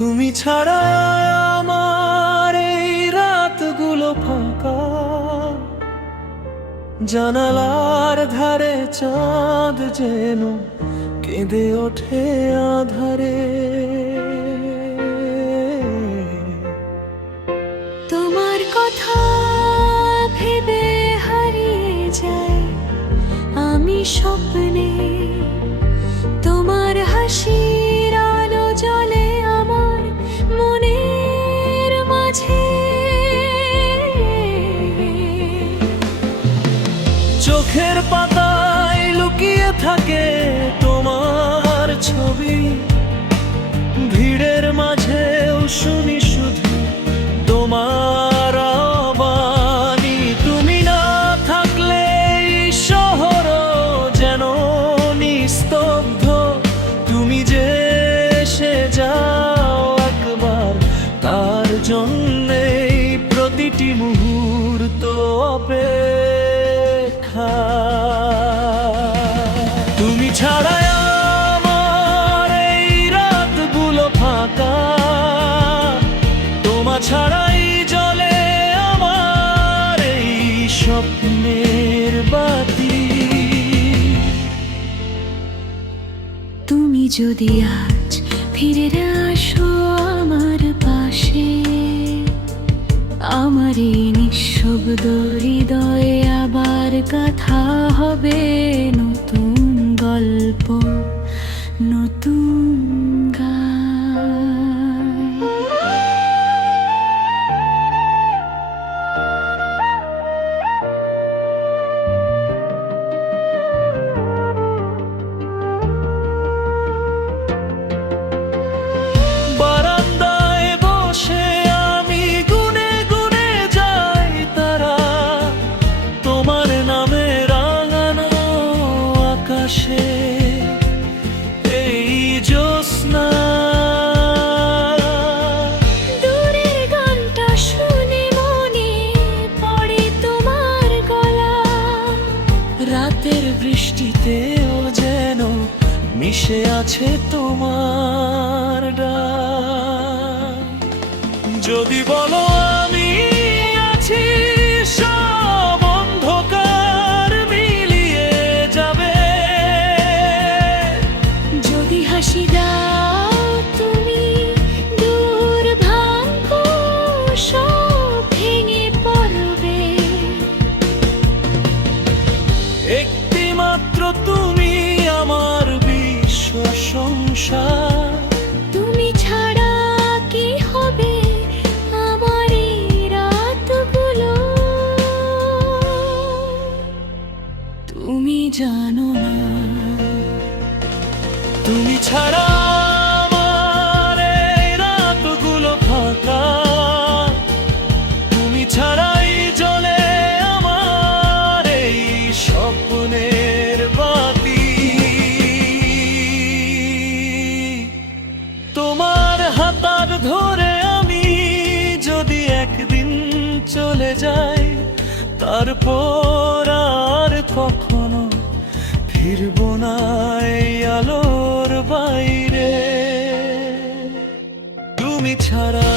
তুমি ছাড়া আমার এই রাতগুলো ফাঁকা, জানালার ধারে চাঁদ যেন কেঁদে ওঠে আধারে। তোমার কথা ভেবে হারিয়ে যাই আমি স্বপ্নে, তোমার হাসির আলো জ্বলে আমার মনের মাঝে। চোখের পাতায় লুকিয়ে থাকে তোমার ছবি, ভিড়ের মাঝেও শুনি শুধু তোমার বাণী। তুমি না থাকলে এই শহর যেন নিস্তব্ধ, তুমি যে এসে যাও একবার তার জন্যে প্রতিটি মুহূর্ত অপেক্ষা। তুমি ছাড়া আমার এই রাতগুলো ফাঁকা, তোমার ছাড়াই জ্বলে আমার এই স্বপ্নের বাতি। তুমি যদি আজ ফিরে আসো আমার পাশে, আমার এই নিঃশব্দ হৃদয়ে আবার কথা হবে নতুন গল্প, নতুন গান। বারান্দায় বসে আমি গুনে গুনে যাই তারা, তোমার নামে রাঙানো আকাশে এই জ্যোৎস্না। দূরের গানটা শুনে মনে পড়ে তোমার গলা, রাতের বৃষ্টিতেও যেন মিশে আছে তোমার ডাক। যদি বলো আমি আছি, সব অন্ধকার মিলিয়ে যাবে। যদি হাসি দাও তুমি দূর ভাঙ্গ সব ভেঙে পড়বে। একটি মাত্র তুমি আমার বিশ্ব সংসার, তুমি ছাড়া কি হবে আমার এই রাতগুলো, তুমি জানো না। তুমি ছাড়া আমার এই রাতগুলো ফাঁকা, তুমি ছাড়াই জ্বলে আমার এই স্বপ্নের বাতি। তোমার হাতার ধরে আমি যদি একদিন চলে যাই, তারপর আর কখনো ফিরবো না এই আলোর বাইরে। তুমি ছাড়া